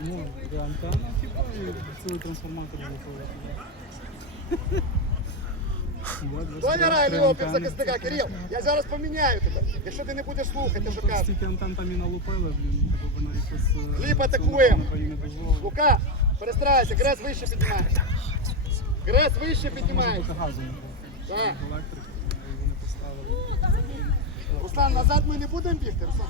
Ну, да, антенна, типа, і цілий трансформатор виходить. Три грає лівого півзахисника, Кирил. Я зараз поміняю тебе. Якщо ти не будеш слухати, що так стільки антен там і налупили, блін, вона якось... е, Гліб цьому атакує. напевно, не дозволила. Лука, перестрайся, Грес вище піднімаєш. Грес вище піднімаєш. Так. Руслан, назад ми не будемо бігти, Руслан.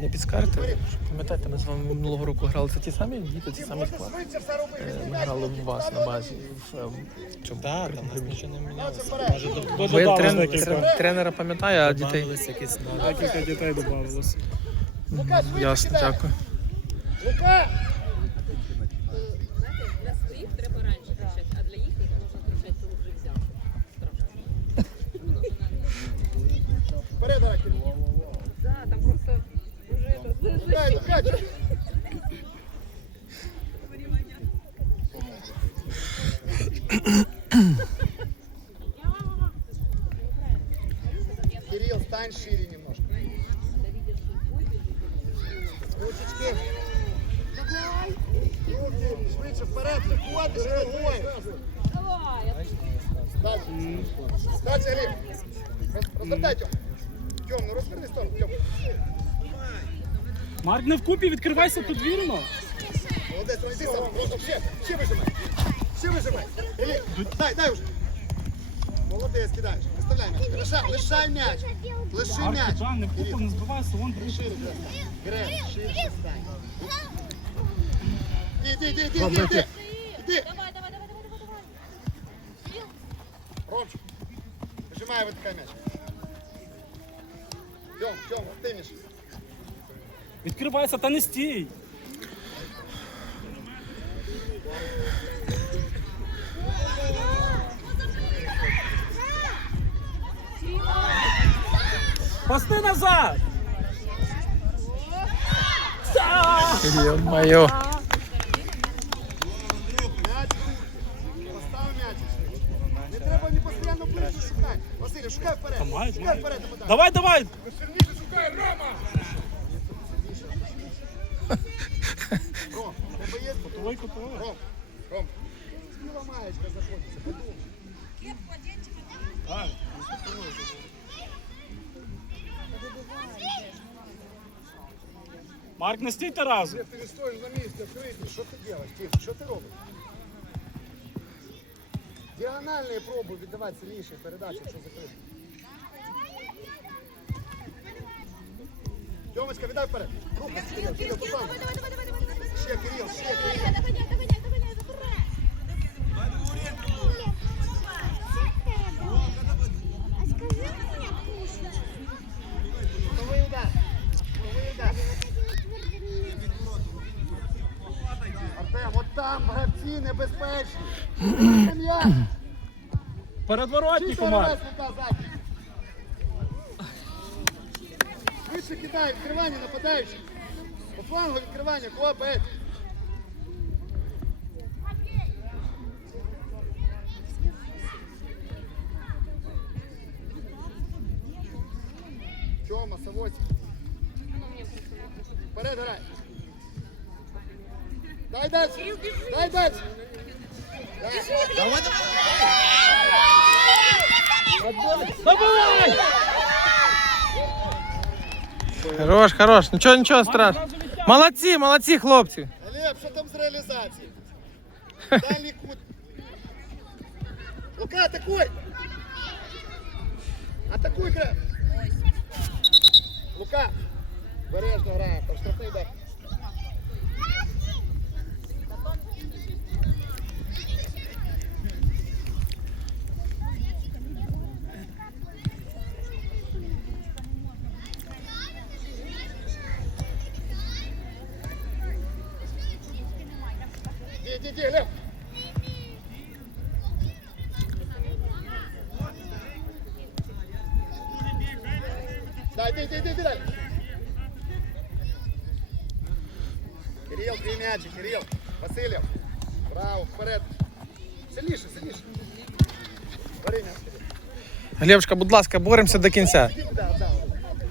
Не підскажете? Пам'ятаєте, ми з вами минулого року грали це ті самі діти, ті самі Можна склад. швидше все робити. Е, Ми грали у вас на базі. В е, цьому Так, там нас нічого не мінялося. Може, до- Ви трен- трен- тренера пам'ятає, а дітей. Добавились якісь нові. Декілька дітей додавалося. Ясно, дякую. Лука! Знаєте, для своїх треба раніше кричати, а для їхніх можна кричати, коли вже взяв. Страшно. Кирил. Да, там просто Кирилл, стань шире немножко. Ручечки. Руки швидше вперед, виходиш, реагуєш. Дальше. Дальше, Глеб. Роз- Розвертай, Тьом. Тьом, ну розверни в сторону, Тьом. Марк, не вкупі, відкривайся тут вільно. Молодець, ну йди сам, просто ще, ще вижимай. Ще вижимай. Дай, дай уже. Молодець, кидаєш. Виставляй м'яч. Лишай, лишай м'яч. Лиши Марк, м'яч. туди, не вкупи, не збивайся, вон Шире, прийшов. Греб, ширше стань. Іди, іди, іди, іди, іди. Іди. Давай, давай, давай, давай, давай, давай. Ромчик, вижимай витикай м'яч. Тьом, Тьом, ти між. Відкривайся, та не стій. Пасти назад! Йо-моє. М'яч в руки. Постав м'яч. Не треба ні постійно ближче шукати. Василь, шукай вперед. мають, Шукай мають. вперед, нападай. Давай, давай! Сильніше шукай, Рома! Марк, не стійте разом. Ти стоїш на місці, відкритий. Що ти робиш? Тихо, що ти робиш? Діагональні пробуй віддавати сильніші передачі, якщо закрити. Тьомочка, віддай вперед. Рука, Кирил, Кирил, попав. Ще, Кирил, ще, Кирил. Кутовий удар. Кутовий удар. Артем, от там гравці небезпечні. М'яч. Перед воротником, Чисто Марк. ревес Лука ззаді. Швидше кидай, відкривання нападаючий. По флангу відкривання, бить. Тьома, Савось. Вперед грай. Дай дальше. Дай дальше. Давай, Забивай! Хорош, хорош. Нічого, нічого страшного. Молодці, молодці, хлопці. Олег, що там з реалізацією? Дальний кут. Лука, атакуй! Атакуй, Греб! Лука! Бережно грає, там штрафний удар. Іди, іди, іди, Лев! Дай, іди, іди, іди, іди, дай! Кирил, дві м'ячі, Кирил, Васильєв. Браво, вперед. Сильніше, сильніше. Бери м'яч, Кирил. Глебушка, будь ласка, боремося до кінця. Іди туди, да.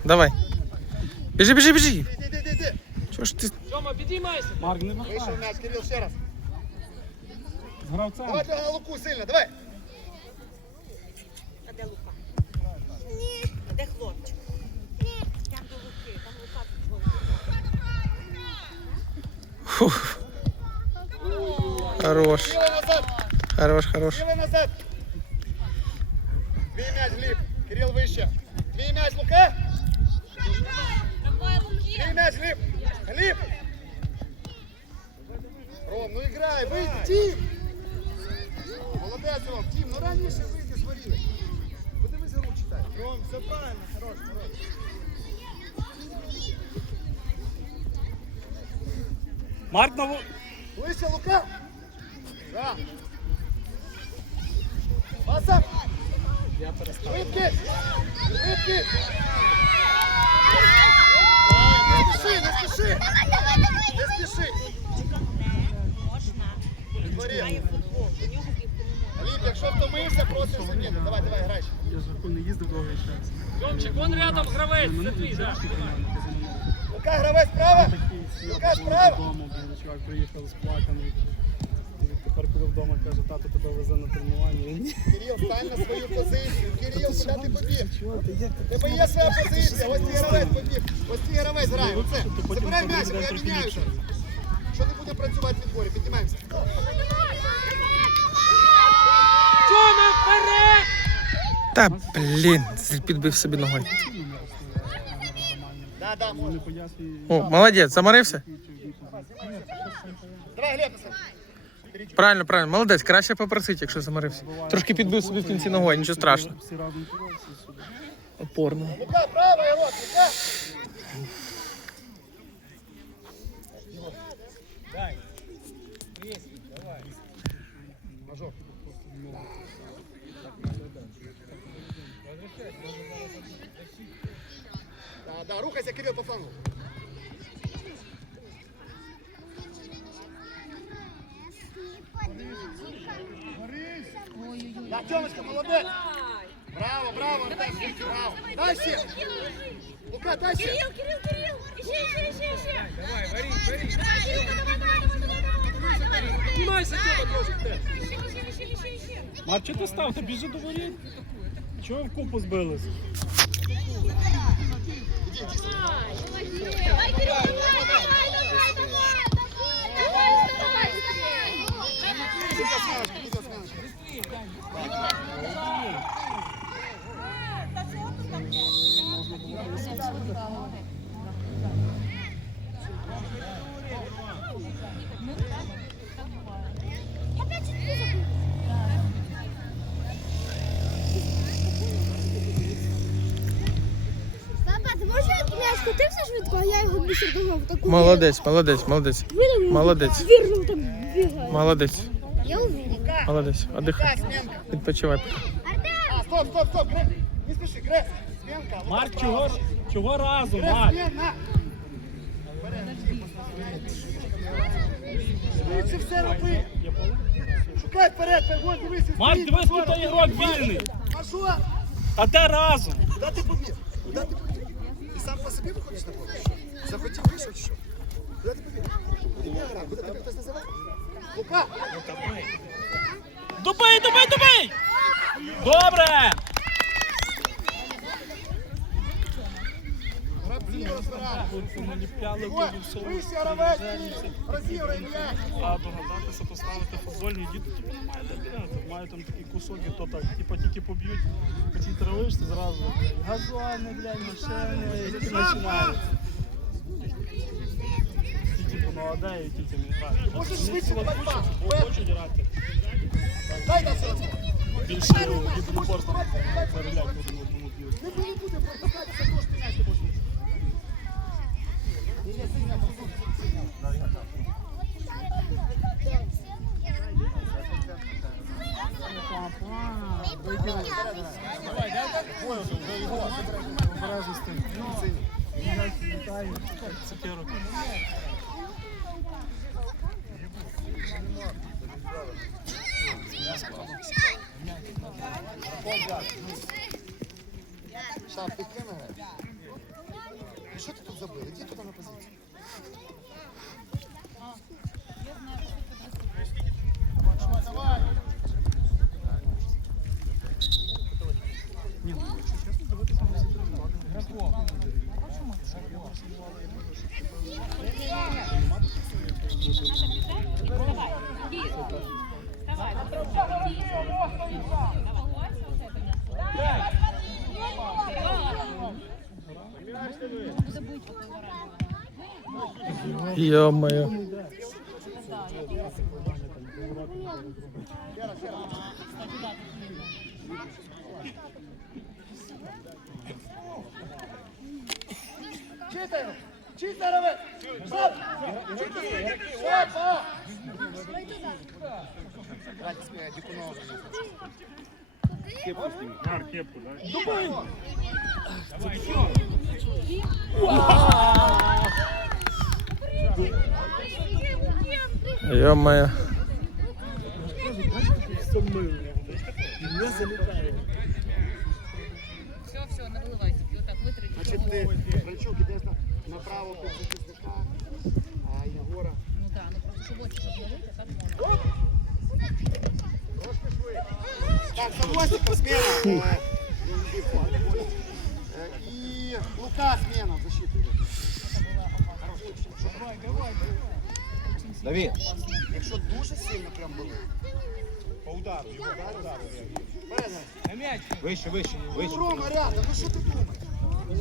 Давай. Біжи, біжи, біжи. Іди, іди, іди, іди. Чого ж ти? Марк, не Вийшов махай. м'яч, Кирил, ще раз. З гравцем. Давай на луку сильно, давай. А де Лука? А де хлопчик? Там до Луки, там Лука Фух. Хорош. Хорош, хорош. Кирил назад. Твій м'яч, Гліб. Кирил вище. Твій м'яч, Лука. Твій м'яч, Гліб. Гліб. Ром, ну играй, вийди, Тім. Молодець, Ром, Тім, ну раніше вийди з воріт. Подивися, рук читай. Ром, все правильно, хорош, хорош. Марк на Ближче, Лука. Да. Паса. Я перестав. Швидкість! Швидкість! Не спіши, не спіши! Не спіши! Відтворив. Олімп, якщо втомився, просиш заміну. Давай, давай, грай. Я ж рахую, не їздив довгий час. Тьомчик, вон рядом гравець, це твій, мене. Лука, гравець справа! Лука, справа! чувак приїхав сплаканий. І тепер, коли вдома каже, тато тебе везе на тренування. Кирил, стань на свою позицію. Кирил, куди ти побіг? Тебе є своя позиція, ось твій гравець побіг. Ось твій гравець грає, оце. Щоб Забирай м'яч, я трохи міняю зараз. Що не буде працювати в відборі, піднімаємося. Та блін, підбив собі ногою. О, молодець, Сань. Правильно, правильно, молодець, краще попросити, якщо заморився. Трошки підбив собі в кінці ногою, нічого страшного. Опорно. Лука, право, Ірод, Лука. Да, да, рухайся, Кирилл, по флангу. Да, Тёмочка, молодец. Браво, браво, Артем, браво. Дальше. Лука, дальше. Кирилл, Кирилл, Кирилл! Еще, еще, еще, еще! Давай, еще, еще, еще! Марк, чого ти став? Ти біжи до. Чого в купу збились? Давай, Кирилл, давай, давай, давай, давай, давай! Давай, давай, м'яч швидко, а я його більше догнав. Таку Молодець, молодець, молодець. віру, Молодець. вірно там бігає. Молодець, Я уверен. молодець. Отдихай. Відпочивай. А, стоп, стоп, стоп, Грек. Не спеши, Грек. Сменка. Лука, Марк, чого, чого разом, Грек, Марк? смена. Швидше все роби. Шукай вперед, переводь, дивись. Марк, дивись, тут ігрок вільний. А що? А де разом? Куди ти побіг? Куди ти побіг? Сам по собі виходиш на поле? Захотів вийшов що? Куди ти побіг? Ім'я гра? Куди тебе хтось називав? Лука! Дубай, дубай, дубай! Добре! Розіграй м'яч. А догадатися поставити футбольні діти, тобі немає де бігати. Мають там такі кусок, і то так, типа тільки поб'ють по цій травишці зразу. Газони, блядь, машини, які починають. І типу, ну і дітям не грають? Швидше хочуть грати. Дай на це. Більше одному б'ють. Не буде буде не можна. Ні, ні, сильно, сильно. Цукерок. Шап, ти ким граєш? що ти тут забили? Іди туди на позицію. Йо-моє. Читай! Читай, Равет! Стоп! Стоп! Давайте співай, Дікунова. Гар, кепку, да? Йо-моє. Все, все, не виливай тільки отак, витри. Значить, ти, Франчук, ідеш на- направо під захисника, а Єгора Ну так, ну просто щоб очі щоб не вийти, так можна. Трошки швидше. Так, Савостика смена. Е, е, І Лука смена в. Давид, Якщо дуже сильно прям було. По удару. Його удару. Вперед. вище, вище, Ну, вище. Рома, рядом, ну що ти думаєш?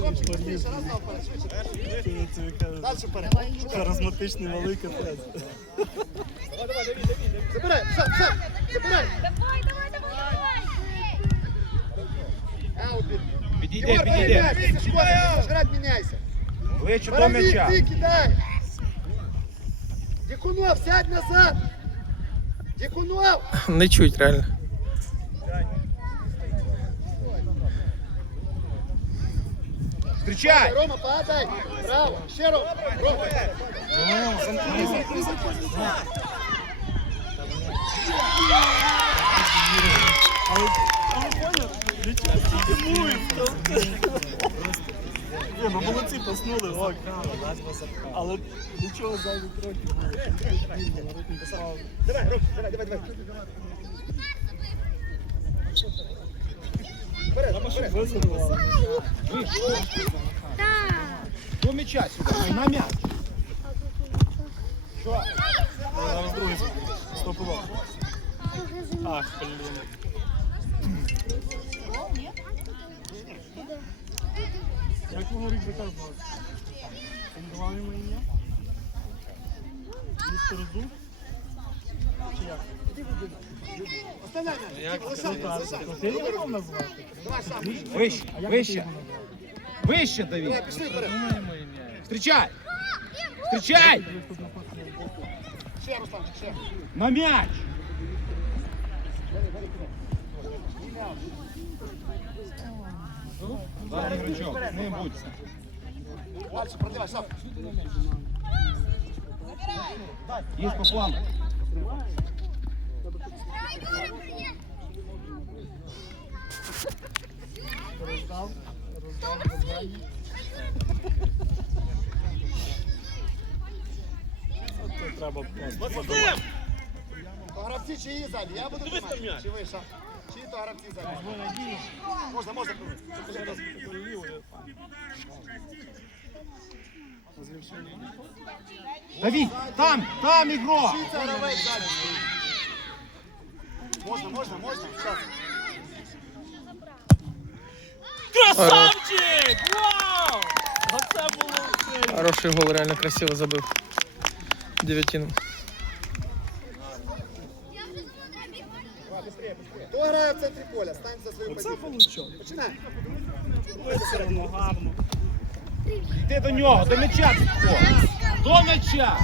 Ромчик, швидше, раз, два, вперед, швидше. Далі вперед. харизматичний малий капець. Забирай, сам, сам, забирай. Давай, давай, давай, давай! Підійди. мяч, если шкода, меняйся. Ближче до м'яча. ты кидай. Дикунов, сядь назад. Дикунов. Не чуть реально. Встречай! Рома, падай. Браво. Ще Рома. Рома. Поняв, нічого стимують. Ні, ну молодці паснули, ок. Але нічого зайві кроки були. Давай, Ром, давай, давай, давай. Вперед, вперед. Висунули. До м'яча сюди, на м'яч. Зараз другий стопило. Ах, блін. Як воно рік заказував? Він давав йому ім'я? Містер? Чи як? Оставляй. Вище, вище. Вище, пішли вперед. Встречай! Встречай! Ще, Русланчик, ще. На м'яч! Зараз ігрочок, з ним будь. Дальше, продавай, сам. Є по плану. Роздав, роздав треба гравці чиї ззаді? Я буду тримати. Чи ви, Ша? Чиї то гравці ззаді? Можна, можна. Давид, там, там ігрок! Чиї це гравець ззаді? Можна, можна, можна. Щас. Красавчик! Вау! Оце було. Хороший гол, реально красиво забив. Дев'ятину. Хто грає в центрі поля? Стань за свою Оце получок. Починай. Все одно гарно. Йди до нього, до м'яча підходь! До м'яча!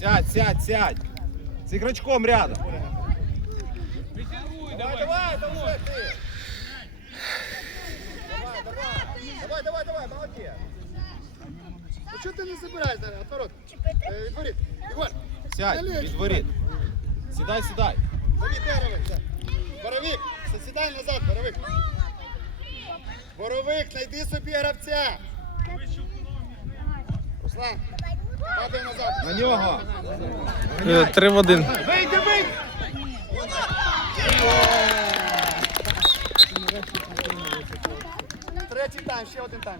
Сядь, сядь, сядь! З ігрочком рядом. Давай, давай, давай, ти. Давай, давай. Давай, давай, давай, молодець. Ну чого ти не забираєш зараз? Отворот. Е, Відворіт. Ігор. Сядь, від воріт. Сідай, сідай. сідай назад, Боровик. Боровик, знайди собі гравця. Руслан, падай назад. На нього. Е, Три в один. Вийди, вийди. Третій тайм, ще один тайм.